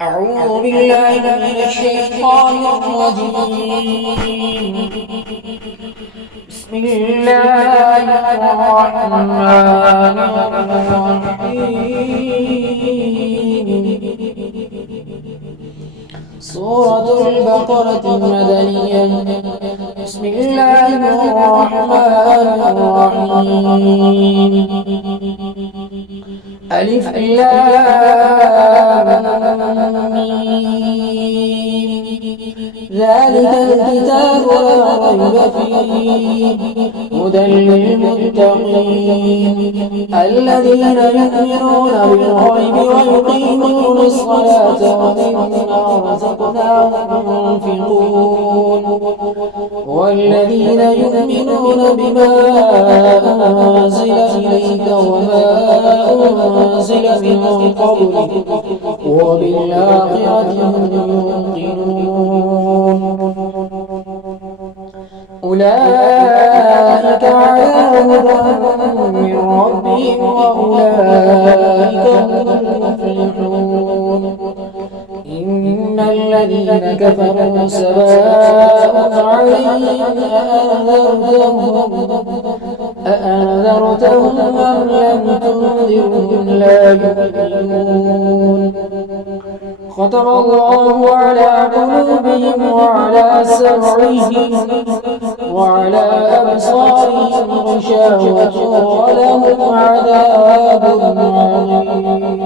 أعوذ بالله من الشيطان الرجيم. بسم الله الرحمن الرحيم. سورة البقرة مدنية. بسم الله الرحمن الرحيم. ألف لام ميم. ذلك الكتاب لا ريب فيه هدى للمتقين الذين يؤمنون بالغيب ويقيمون الصلاة ومما رزقناهم ينفقون والذين يؤمنون بما أنزل إليك وما أنزل من قبلك وبالآخرة هم يوقنون أولئك على هدى من ربهم وأولئك هم المفلحون إن الذين كفروا سواء عليهم أأنذرتهم أم لم تنذرهم لا يؤمنون ختم الله على قلوبهم وعلى سمعهم وعلى أبصارهم غشاوة ولهم عذاب عظيم